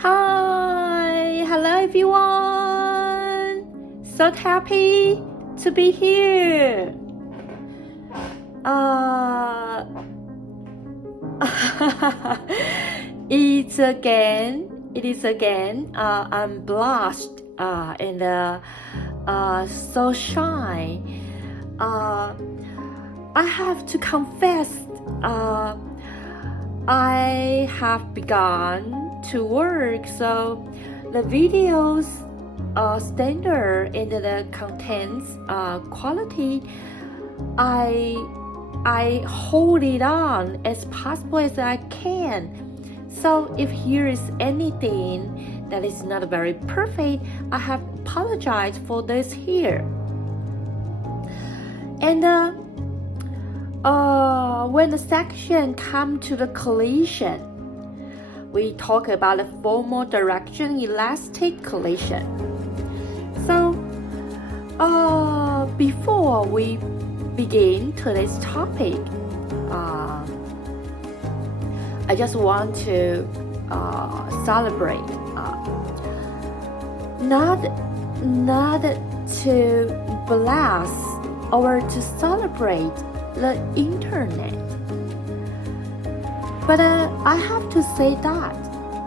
Hi, hello everyone. So happy to be here. It is again. I'm blushed and so shy. I have to confess. I have begun to work, so the videos standard and the contents quality, I hold it on as possible as I can. So if here is anything that is not very perfect, I have apologized for this here. And when the section come to the collision, we talk about the formal direction elastic collision. So before we begin today's topic, I just want to celebrate, not to blast or to celebrate the internet, but I have to say that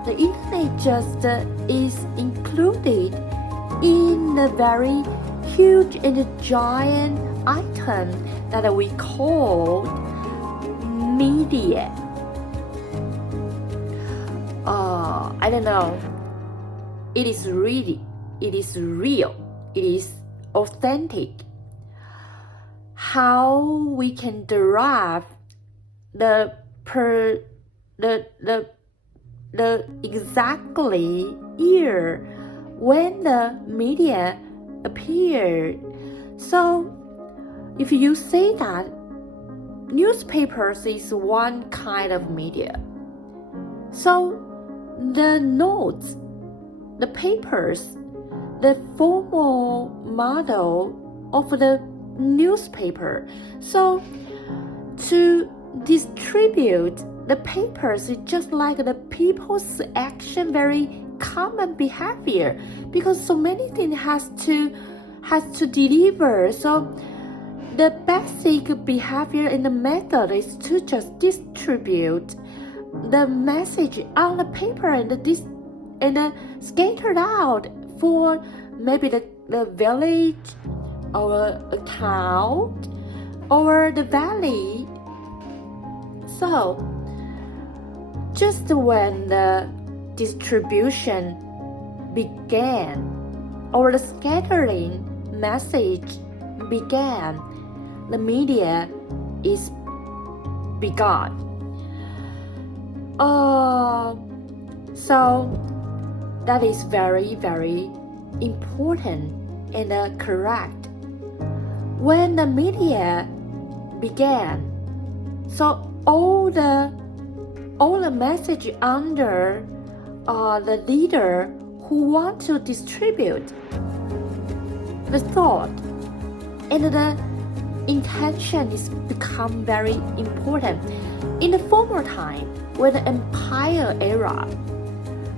the internet just is included in the very huge and giant item that we call media. I don't know. It is real. It is authentic. How we can derive the exactly year when the media appeared. So if you say that newspapers is one kind of media, so the notes, the papers, the formal model of the newspaper. So to distribute the papers is just like the people's action, very common behavior, because so many things has to deliver. So the basic behavior and the method is to just distribute the message on the paper and scattered out for maybe the village or a town or the valley. So just when the distribution began or the scattering message began, the media is begun. So that is very, very important and correct. When the media began, so all the message under the leader who want to distribute the thought and the intention is become very important. In the former time, when the empire era,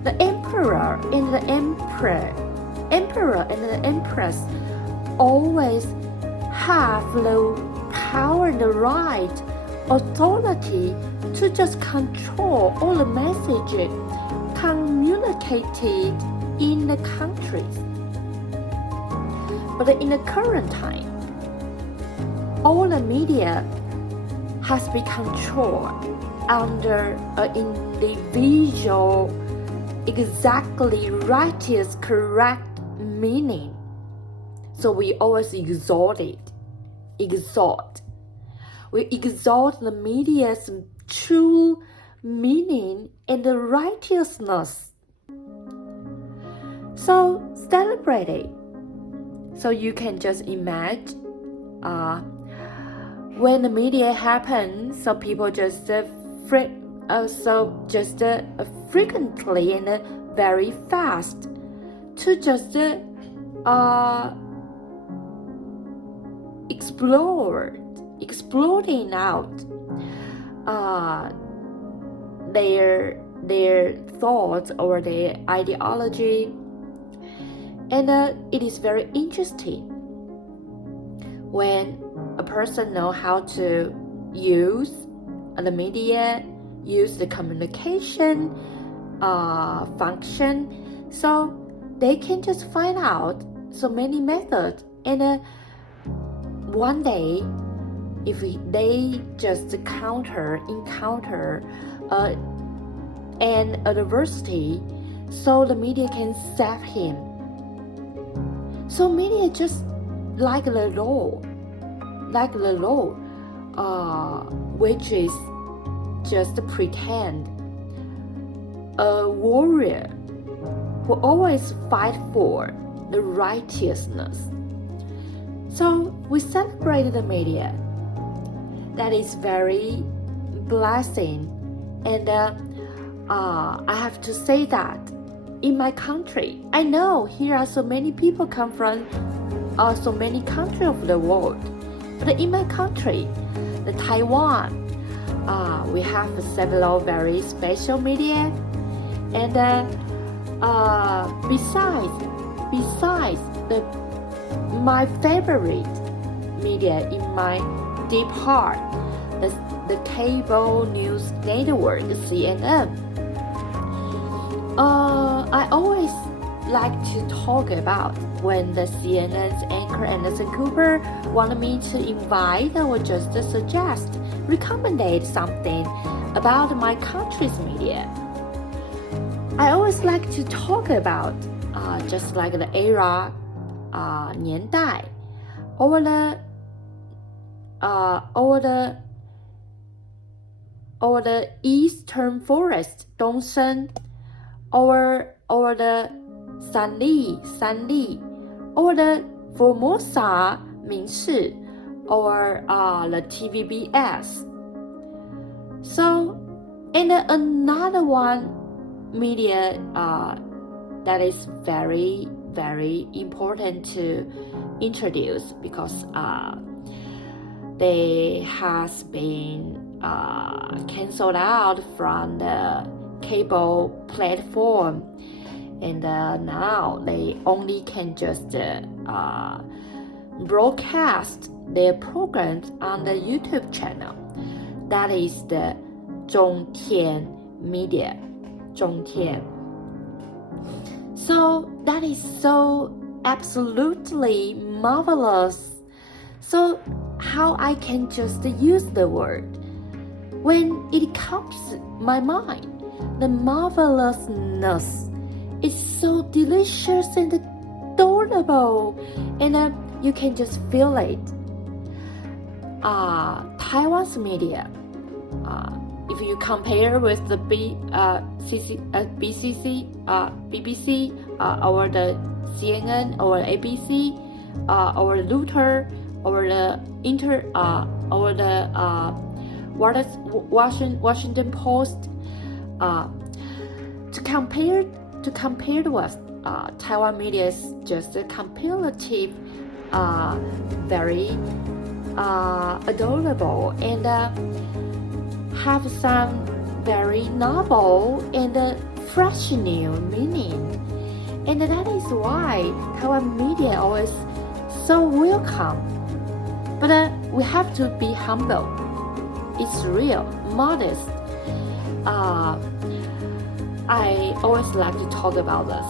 the emperor and the empress always have the power and the right, authority to just control all the message communicated in the countries. But in the current time, all the media has been controlled under an individual exactly righteous correct meaning. So we always exalt. We exalt the media's true meaning and the righteousness. So celebrate it. So you can just imagine when the media happens, so people just frequently and very fast to just exploding out their their thoughts or their ideology. And it is very interesting when a person knows how to use the media, use the communication function, so they can just find out so many methods. And one day, if they just encounter an adversity, so the media can save him. So media just like the law, which is just pretend. A warrior who always fight for the righteousness. So we celebrate the media. That is very blessing. And I have to say that in my country, I know here are so many people come from so many countries of the world. But in my country, the Taiwan, we have several very special media. And besides my favorite media in my deep heart, the cable news network, the CNN. I always like to talk about when the CNN's anchor Anderson Cooper wanted me to invite or just suggest, recommend something about my country's media. I always like to talk about just like the era, 年代, or the Eastern Forest, Dongsen, or the Sanli, or the Formosa, 明士, or the TVBS. So, and another one media that is very, very important to introduce because they has been canceled out from the cable platform, and now they only can just broadcast their programs on the YouTube channel. That is the 中天 media. 中天. So that is so absolutely marvelous. So how I can just use the word when it comes to my mind, the marvelousness is so delicious and adorable, and you can just feel it. Taiwan's media, if you compare with the BBC, or the CNN, or ABC, or Luther, or the or the Washington Post, to compare with Taiwan media is just a comparative, very adorable, and have some very novel and fresh new meaning. And that is why Taiwan media always so welcome. But we have to be humble. It's real, modest. I always like to talk about this.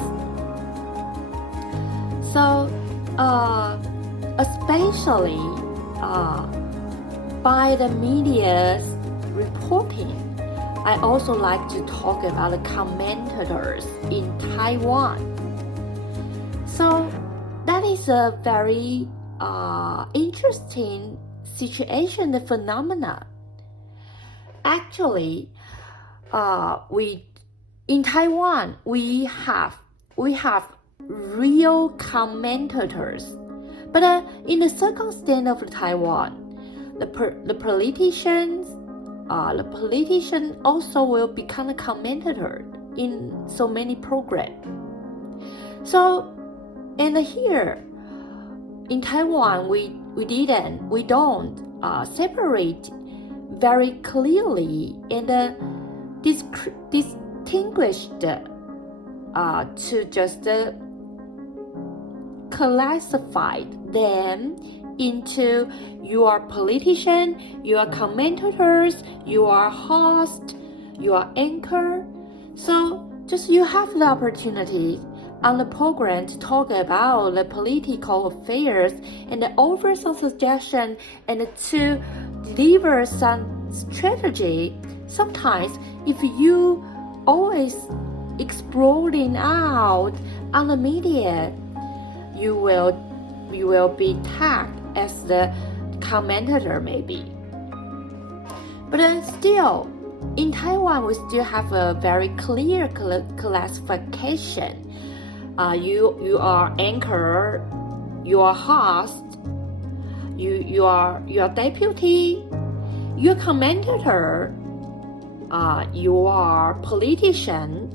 So, especially by the media's reporting, I also like to talk about the commentators in Taiwan. So that is a very interesting situation, the phenomena. Actually, in Taiwan we have real commentators, but in the circumstance of Taiwan, the politician also will become a commentator in so many programs. So, and here in Taiwan, we don't distinguished to just classify them into your politician, your commentators, your host, your anchor. So just you have the opportunity on the program to talk about the political affairs and offer some suggestion and to deliver some strategy. Sometimes if you always exploring out on the media, you will be tagged as the commentator maybe. But still, in Taiwan, we still have a very clear classification. You are anchor, you are host, you are deputy, you are commentator, you are politician,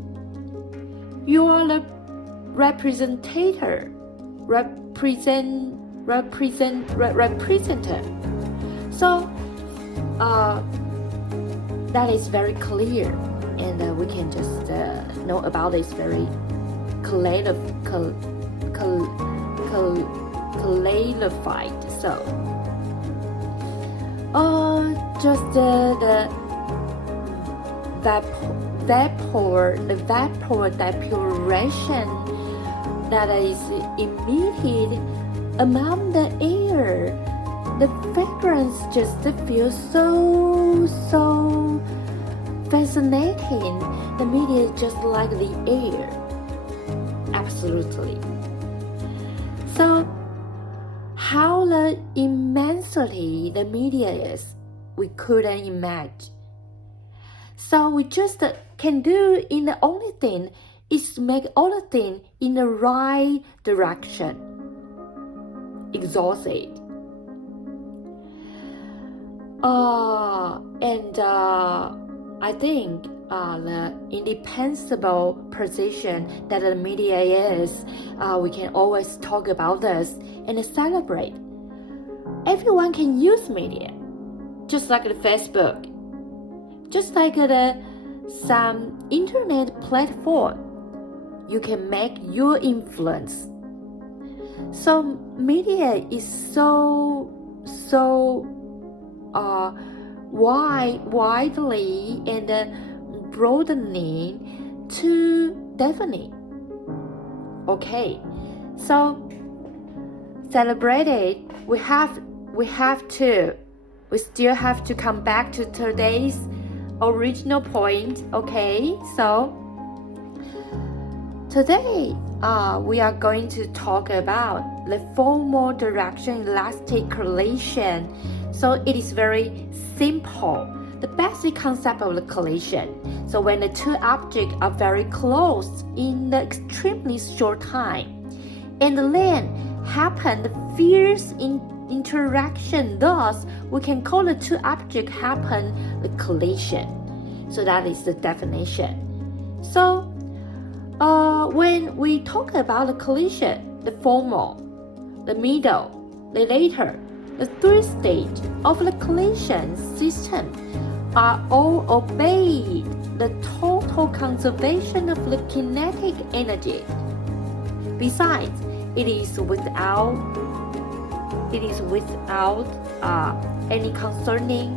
you are the representative. So that is very clear, and we can just know about this very clarified. So just the vapor depuration that is emitted among the air. The fragrance just feels so fascinating. The media is just like the air. Absolutely. So how the immensity the media is, we couldn't imagine. So we just can do in the only thing is to make all the things in the right direction. Exhausted. And I think the indispensable position that the media is, we can always talk about this and celebrate. Everyone can use media, just like the Facebook, just like some internet platform. You can make your influence. So media is so widely and broadening to definite. Okay, so celebrate it. We still have to come back to today's original point. Okay, so today we are going to talk about the formal direction elastic correlation. So it is very simple. The basic concept of the collision. So when the two objects are very close in the extremely short time, and then happen the fierce interaction, thus we can call the two objects happen the collision. So that is the definition. So when we talk about the collision, the formal, the middle, the later, the three stages of the collision system are all obeyed the total conservation of the kinetic energy. Besides, it is without any concerning,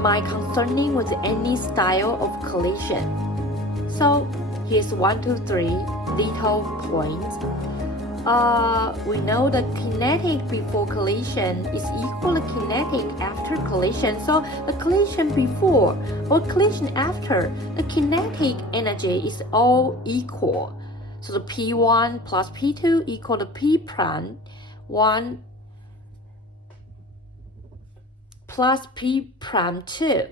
my concerning with any style of collision. So here's 1, 2, 3 little points. We know the kinetic before collision is equal to kinetic after collision. So the collision before or collision after, the kinetic energy is all equal. So the P1 plus P2 equal to P prime 1 plus P prime 2.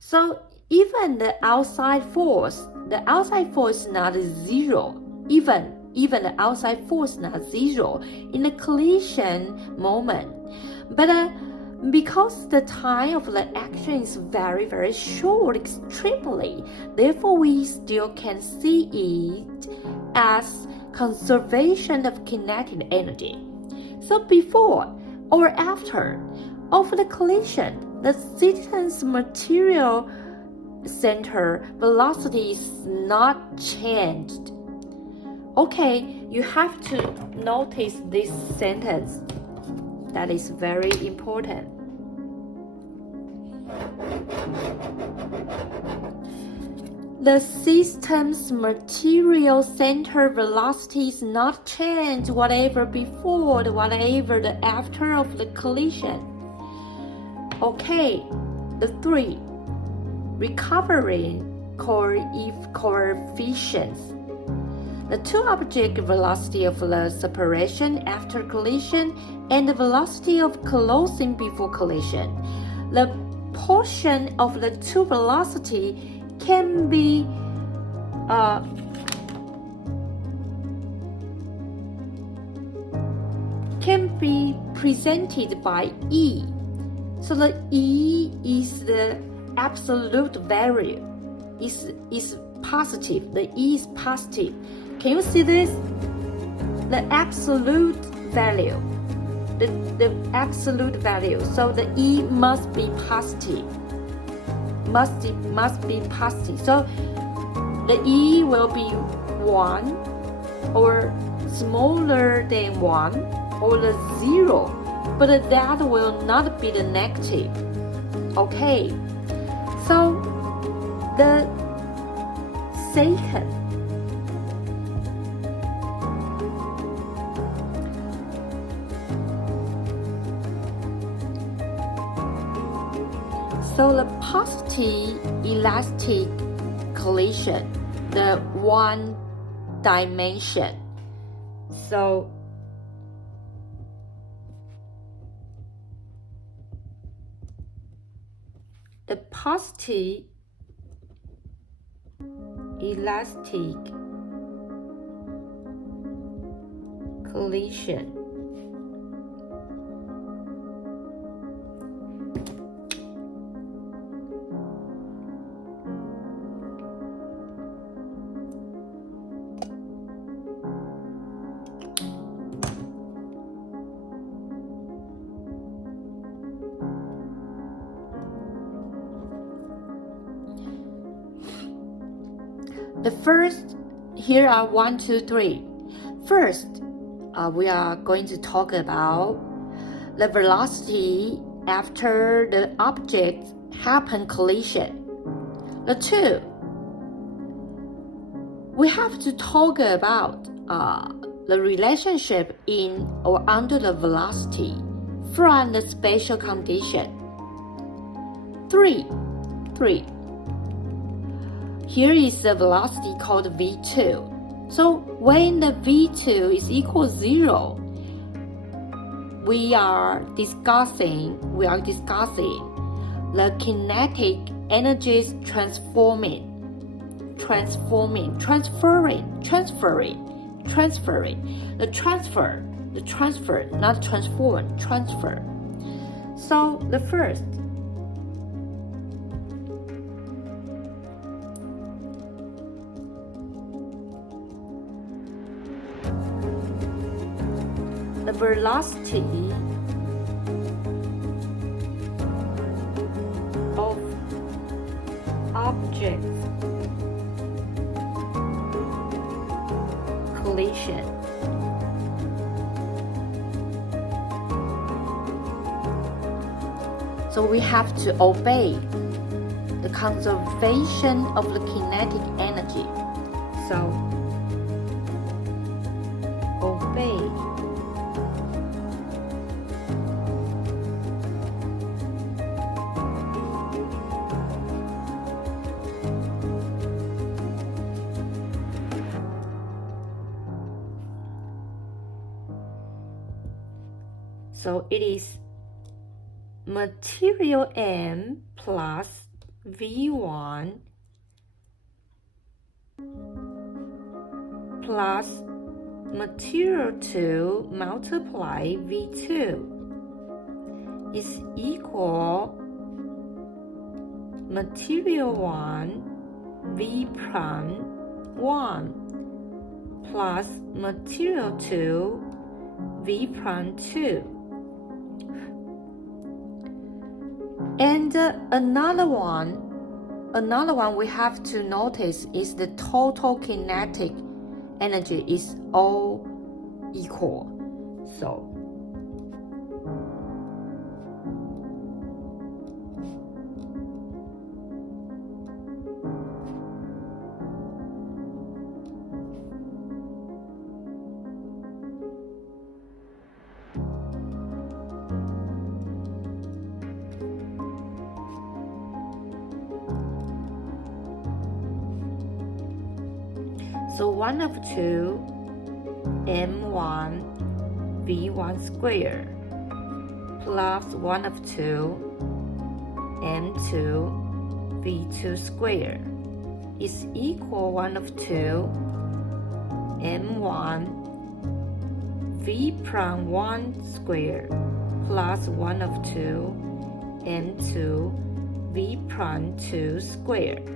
So even the outside force is not zero. Even the outside force is not zero in the collision moment. But because the time of the action is very, very short, extremely, therefore we still can see it as conservation of kinetic energy. So before, or after of the collision, the SETN's material center velocity is not changed. Okay, you have to notice this sentence. That is very important. The system's material center velocity is not changed whatever before, whatever the after of the collision. Okay, the 3. Recovery coefficients. The two object velocity of the separation after collision and the velocity of closing before collision. The portion of the two velocity can be presented by E. So the E is the absolute value. Is positive. The E is positive. Can you see this? The absolute value. The absolute value. So the E must be positive. Must be positive. So the E will be 1 or smaller than 1 or the 0, but that will not be the negative. Okay, so the second, so the positive elastic collision, the one dimension. So the positive elastic collision The first, here are 1, 2, 3. First, we are going to talk about the velocity after the object happen collision. The 2, we have to talk about the relationship in or under the velocity from the spatial condition. 3. Here is the velocity called V2. So when the V2 is equal to 0, we are discussing the kinetic energies transferring, the transfer, not transform, transfer. So the first, the velocity of objects collision. So we have to obey the conservation of the kinetic energy. So obey So it is material M plus V1 plus material 2 multiply V2 is equal material 1 V prime 1 plus material 2 V prime 2 And another one we have to notice is the total kinetic energy is all equal. So 1 of 2 m1 v1 squared plus 1 of 2 m2 v2 squared is equal 1 of 2 m1 v prime 1 squared plus 1 of 2 m2 v prime 2 squared.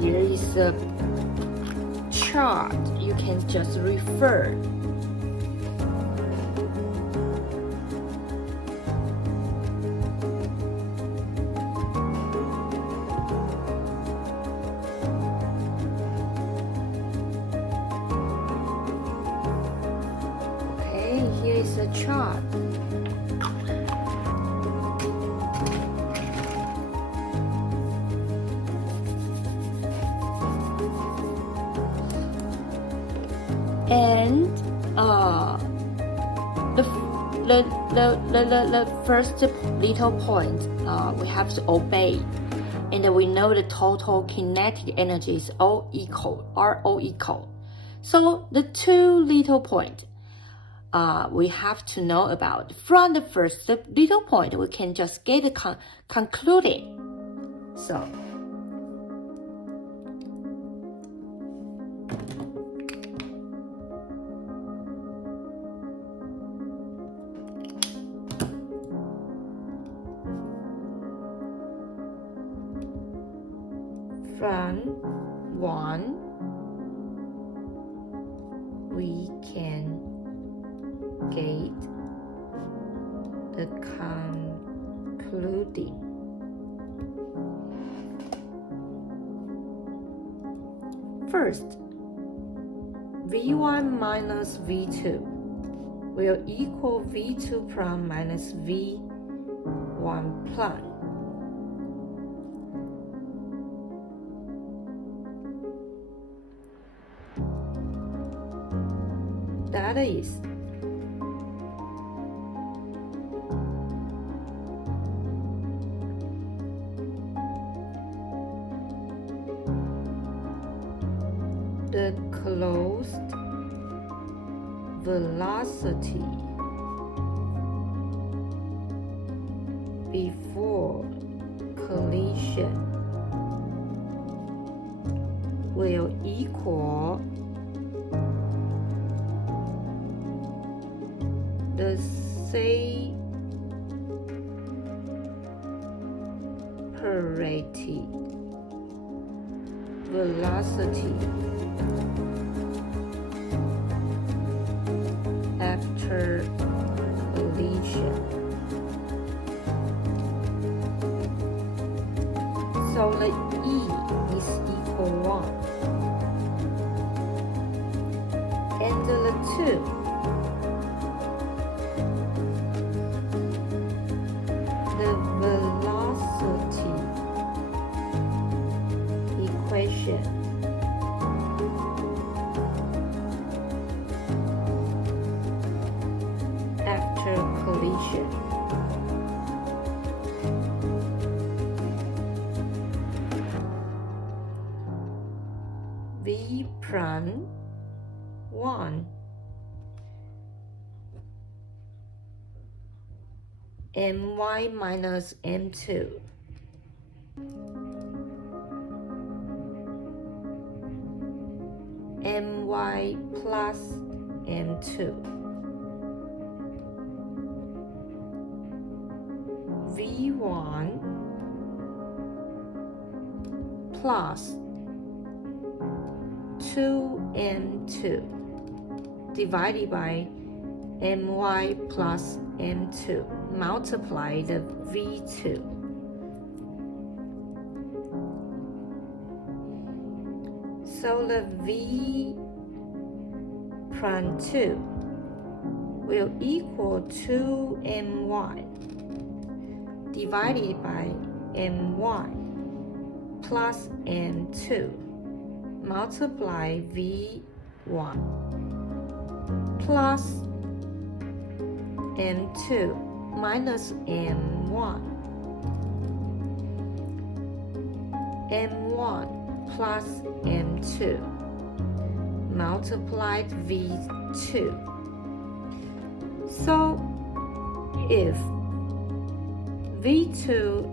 Here is a chart you can just refer. Okay, here is a chart. And the first little point we have to obey, and we know the total kinetic energy is all equal. So the two little point we have to know about. From the first little point, we can just get the concluded. So. From 1, we can get the concluding. First, V1 minus V2 will equal V2 prime minus V1 prime. That is the closed velocity before collision will equal the separated velocity after collision. So the E is equal 1. And the 2. The velocity equation after collision. V prime 1 my minus m2 my plus m2 v1 plus 2m2 divided by my plus m2 multiply the v2. So the v prime 2 will equal 2my divided by my plus m2 multiply v1 plus m2 minus m1 plus m2 multiplied v2. So if v2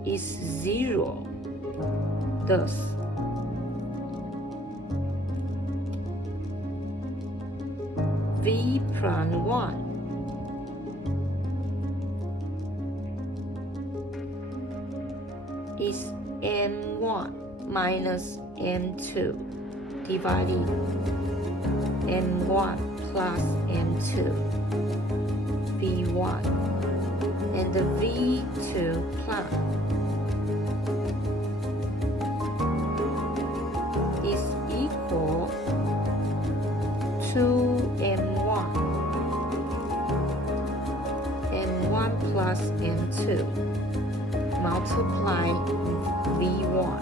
is 0, thus v prime 1 is m1 minus m2 divided m1 plus m2 v1 and the v2 plus is equal to m1 plus m2 multiply v1.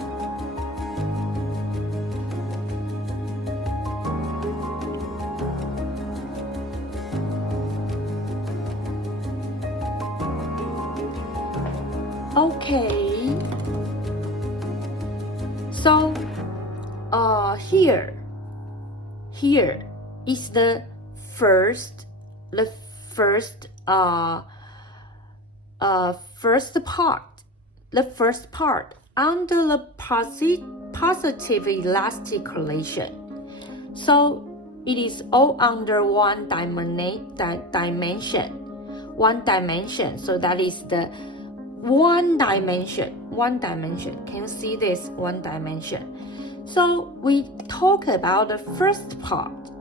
Okay, so here is the first part under the positive elastic correlation. So it is all under one dimension. So that is the one dimension. Can you see this? One dimension. So we talk about the first part,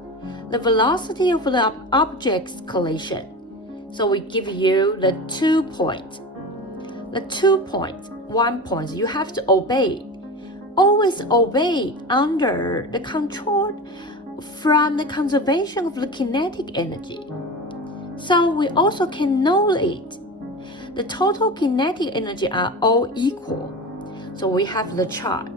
the velocity of the object's collision. So we give you the 2 points. The 2 points, 1 point, you have to obey. Always obey under the control from the conservation of the kinetic energy. So we also can know it. The total kinetic energy are all equal. So we have the chart.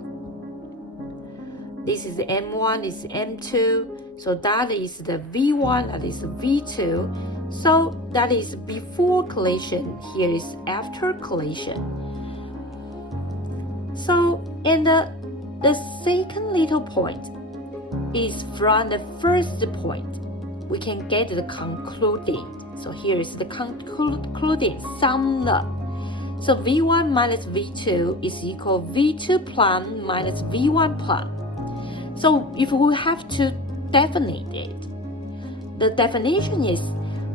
This is m1, this is m2. So that is the v1, that is v2. So that is before collision. Here is after collision. So and the second little point is from the first point. We can get the concluding. So here is the concluding sum up. So v1 minus v2 is equal v2 plum minus v1 plum. So if we have to definite it, the definition is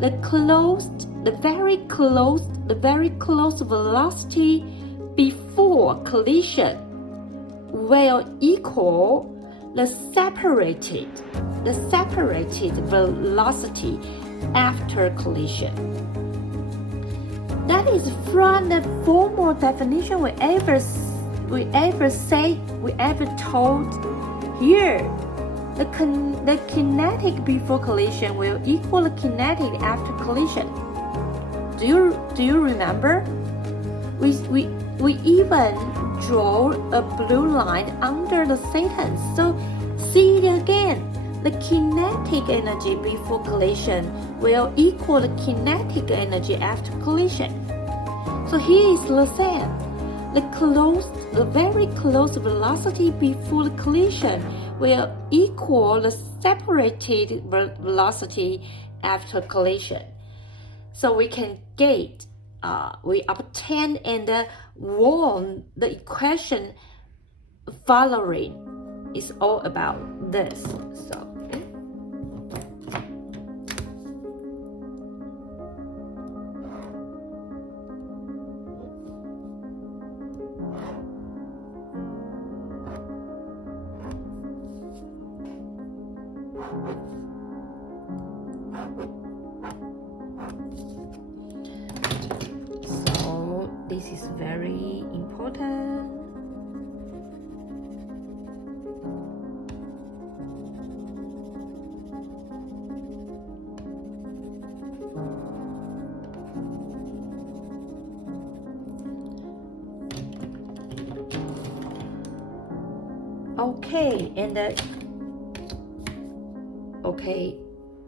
the very close velocity before collision will equal the separated velocity after collision. That is from the formal definition we ever told. Here, the kinetic before collision will equal the kinetic after collision. Do you remember? We even draw a blue line under the SETN. So see it again. The kinetic energy before collision will equal the kinetic energy after collision. So here is the same. The very close velocity before the collision will equal the separated velocity after collision. So we can get, we obtain and won the equation following. Is all about this. So. this is very important. Okay, and okay,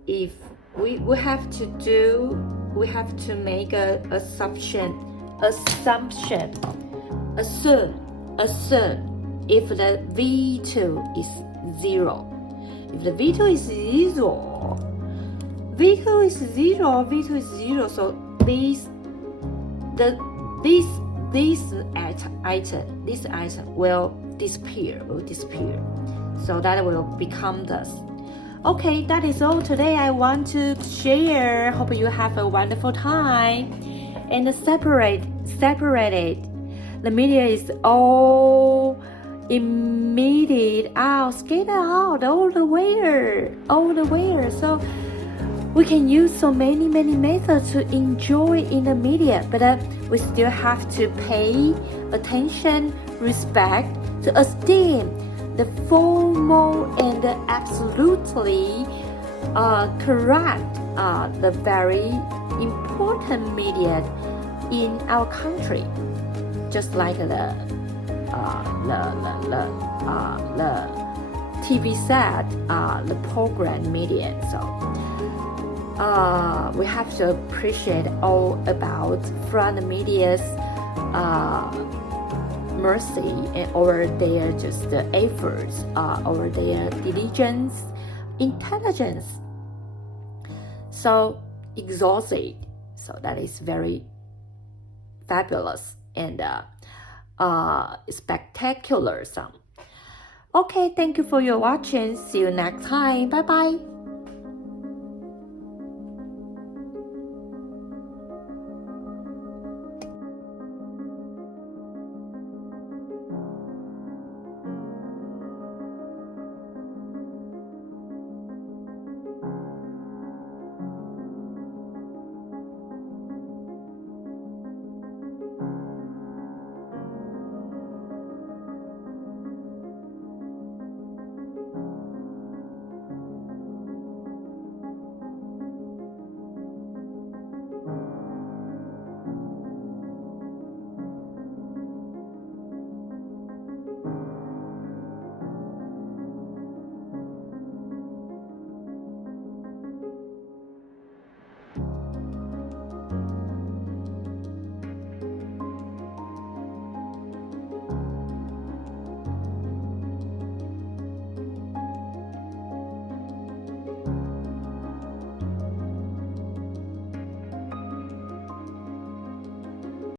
if we have to make a assumption assume if the V2 is 0. If the V2 is 0, so this item will disappear. So that will become this. Okay, that is all today I want to share. Hope you have a wonderful time. And separate it. The media is all immediate out, scattered out all the way. So we can use so many methods to enjoy in the media, but we still have to pay attention, respect, to esteem the formal and absolutely correct, the very important media in our country, just like the TV set, the program media. So we have to appreciate all about from the media's mercy and over their just efforts, over their diligence, intelligence. So exhausted. So that is very fabulous and spectacular. Okay, thank you for your watching. See you next time. Bye bye.